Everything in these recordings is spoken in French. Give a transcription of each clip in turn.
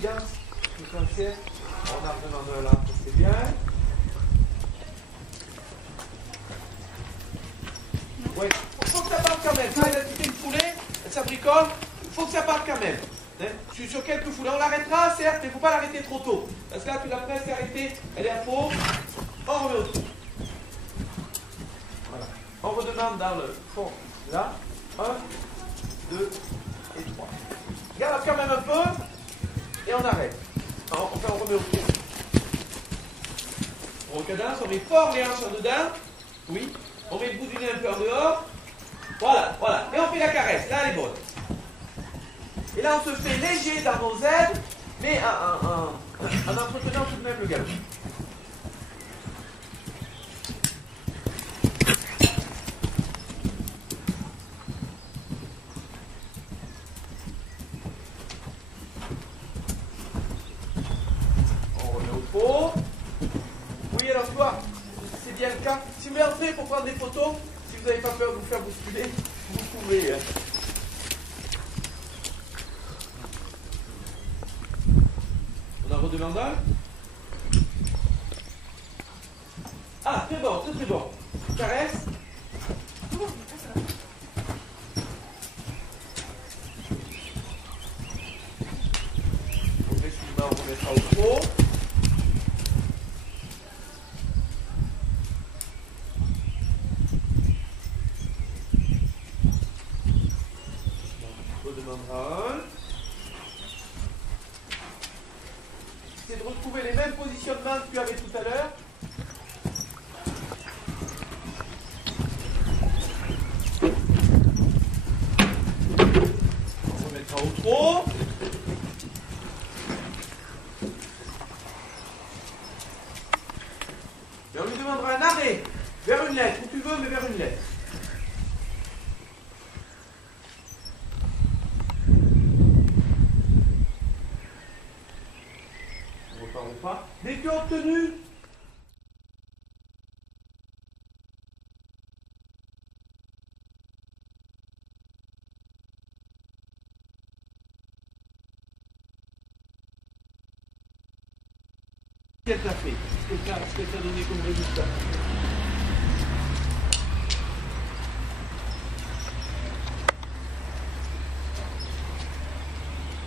évidence. Tout sincère. On a vraiment de là, c'est bien. Oui, faut que ça parte quand même. Quand elle a quitté une foulée, ça bricole, il faut que ça parte quand même. Hein? Je suis sur quelques foulées. On l'arrêtera, certes, mais il ne faut pas l'arrêter trop tôt. Parce que là, tu l'as presque arrêtée, elle est à faux. On remet au dessus. Voilà. On redemande dans le fond, là. 1, 2 et 3. Regarde quand même un peu, et on arrête. Enfin, on remet au dessus. On recadence, on met fort les hanches en dedans. Oui. On met le bout du nez un peu en dehors. Voilà, voilà. Et on fait la caresse. Là, elle est bonne. Et là, on se fait léger dans nos ailes, mais en entretenant tout de même le galop. On remet au pot. Oui, alors, tu vois, c'est bien le cas. Si vous voulez entrer pour prendre des photos, si vous n'avez pas peur de vous faire bousculer, vous pouvez. On en redemande un. Ah, très bon, très bon. Caresse. Progressivement, on remettra au pot. On redemandera un. C'est de retrouver les mêmes positionnements que tu avais tout à l'heure. On remettra au trot. Et on lui demandera un arrêt vers une lettre, où tu veux, mais vers une lettre. On repart ou pas. Dès que tu as obtenu ce qu'elle t'a fait, ce qu'elle t'a donné comme résultat.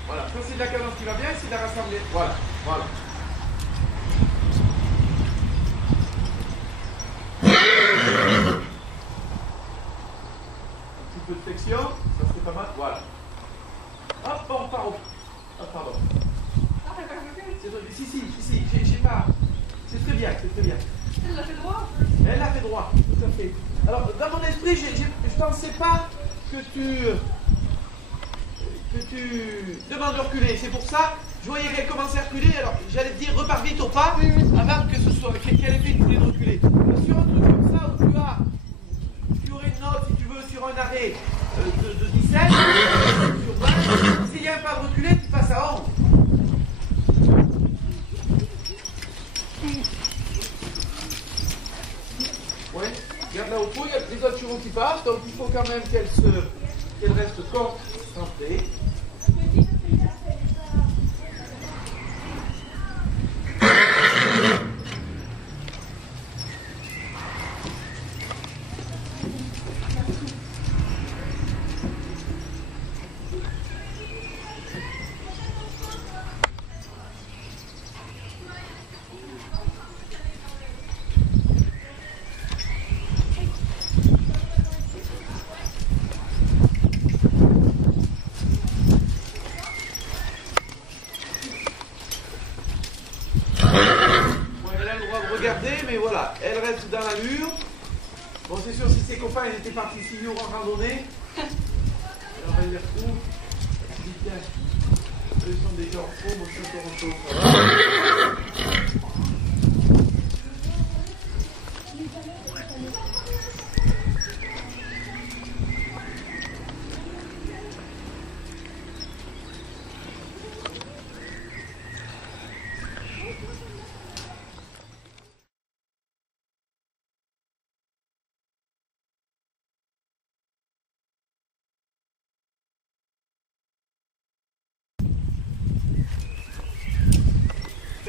Voilà, ça c'est de la cadence qui va bien, c'est de la rassembler. Voilà, voilà. Un petit peu de flexion, ça serait pas mal. Voilà. Hop, on repart au. Ah, pardon. Si, j'ai pas. C'est très bien, c'est très bien. Elle l'a fait droit. Elle l'a fait droit, tout à fait. Alors, dans mon esprit, je ne pensais pas que tu demandes de reculer. C'est pour ça, je voyais qu'elle commençait à reculer, alors j'allais te dire repars vite au pas, avant que ce soit quel effet tu voulais de reculer. Sur un truc comme ça, où tu aurais une note, si tu veux, sur un arrêt de 17, sur 20, s'il y a un pas de reculer, tu passes à 11. Ouais, regarde là au pot, il y a les autres chevaux qui passent, donc il faut quand même qu'elle reste concentrée. Mais voilà, elle reste dans l'allure. Bon, c'est sûr, si ses copains ils étaient partis signer en randonnée, on va dire où tiens, eux sont déjà en fond, moi je suis encore en chaud, ça va.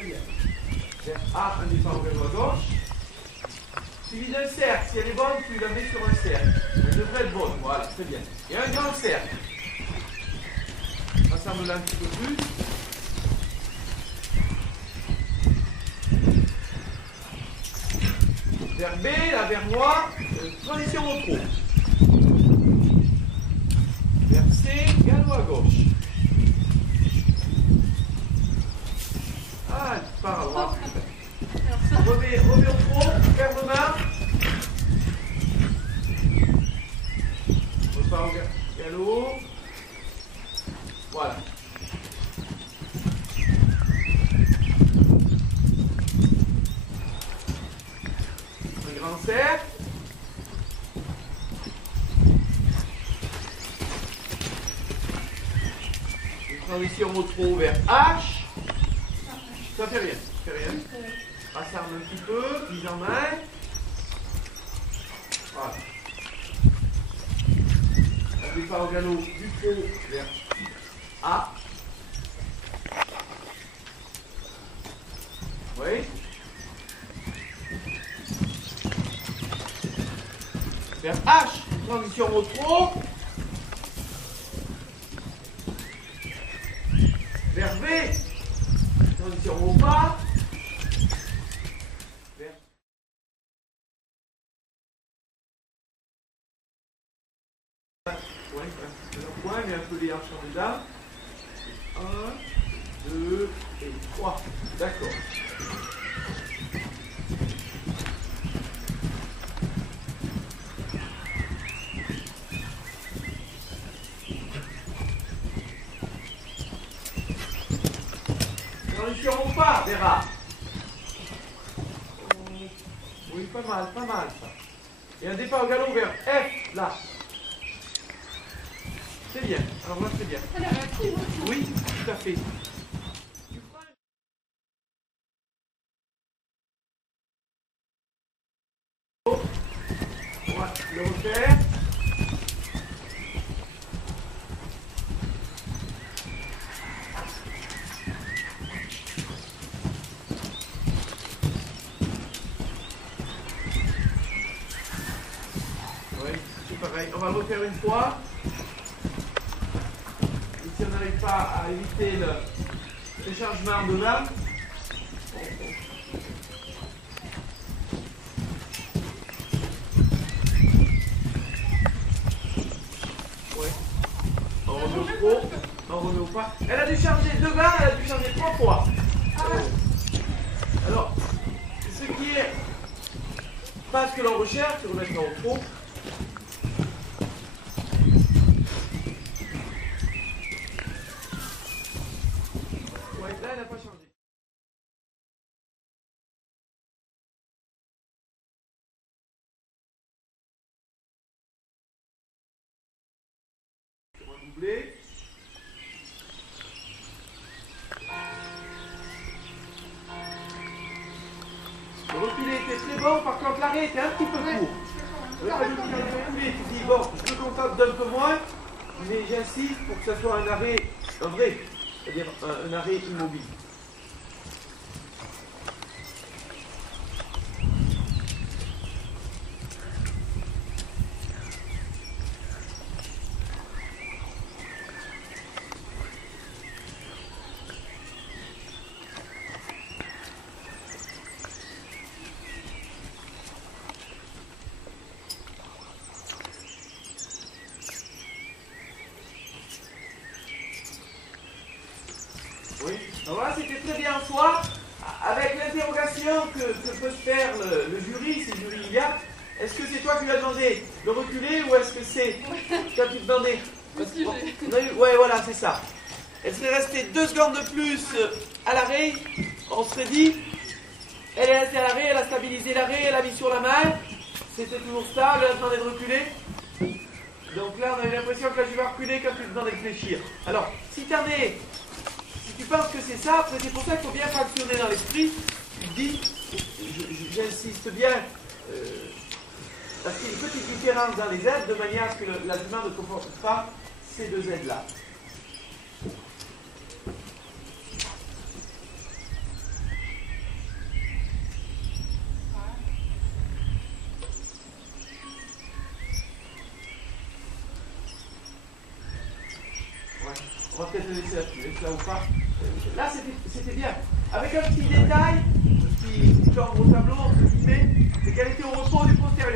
bien. Vers A, un départ au galop à gauche. Suivi d'un cercle. Si elle est bonne, tu la mets sur un cercle. Elle devrait être bonne. Voilà, très bien. Et un grand cercle. Rassemble-la un petit peu plus. Vers B, là, vers moi, transition au trou. Vers C, galop à gauche. Ah, tu pars à droite. Remets au trou, ferme main. Repars au galop. Voilà. Un grand cercle. Une transition au trou vers H. Ça fait rien, ça fait rien. Rassemble un petit peu, mise en main. Voilà. On départ au galop du trou vers A. Oui. Vers H, transition au trou. Vers V, transition au bas. Vers ouais, un point, mais un peu les hanches en dedans. 1, 2 et 3. D'accord. Transition au pas, Vera. Oui, pas mal ça. Et un départ au galop vers F, là. C'est bien. Alors là, c'est bien. Oui, tout à fait. On va le refaire. Oui, c'est pareil. On va le refaire une fois. Et si on n'arrive pas à éviter le changement de main, on remet au pas. Elle a dû changer 2 bains, elle a dû changer 3 fois. Alors, ce qui est pas ce que l'on recherche, c'est remettre au trou. Ouais, là, elle n'a pas changé. On va doubler. Le reculé était très bon, par contre l'arrêt était un petit peu court. Le reculé, tu dis, bon, je me contente d'un peu moins, mais j'insiste pour que ce soit un arrêt, un vrai, c'est-à-dire un arrêt immobile. Oui, donc voilà, c'était très bien en soi, avec l'interrogation que peut se faire le jury, si le jury il y a. Est-ce que c'est toi qui lui as demandé de reculer ou est-ce que c'est toi qui te demandais? Ouais, voilà, c'est ça. Elle serait restée 2 secondes de plus à l'arrêt, on serait dit, elle est restée à l'arrêt, elle a stabilisé l'arrêt, elle a mis sur la main, c'était toujours stable, elle a demandé de reculer. Donc là, on avait l'impression que là, je vais reculer quand tu te demandes de réfléchir. Alors, si tu penses que c'est ça, c'est pour ça qu'il faut bien fonctionner dans l'esprit. Tu te dis, j'insiste bien, parce qu'il y a une petite différence dans les aides, de manière à ce que l'aliment ne comporte pas ces 2 aides-là. On va peut-être le laisser là-dessus, là ou pas. Là, c'était bien. Avec un petit détail, ce qui change au tableau, entre guillemets, c'est qu'elle était au repos du postérieur.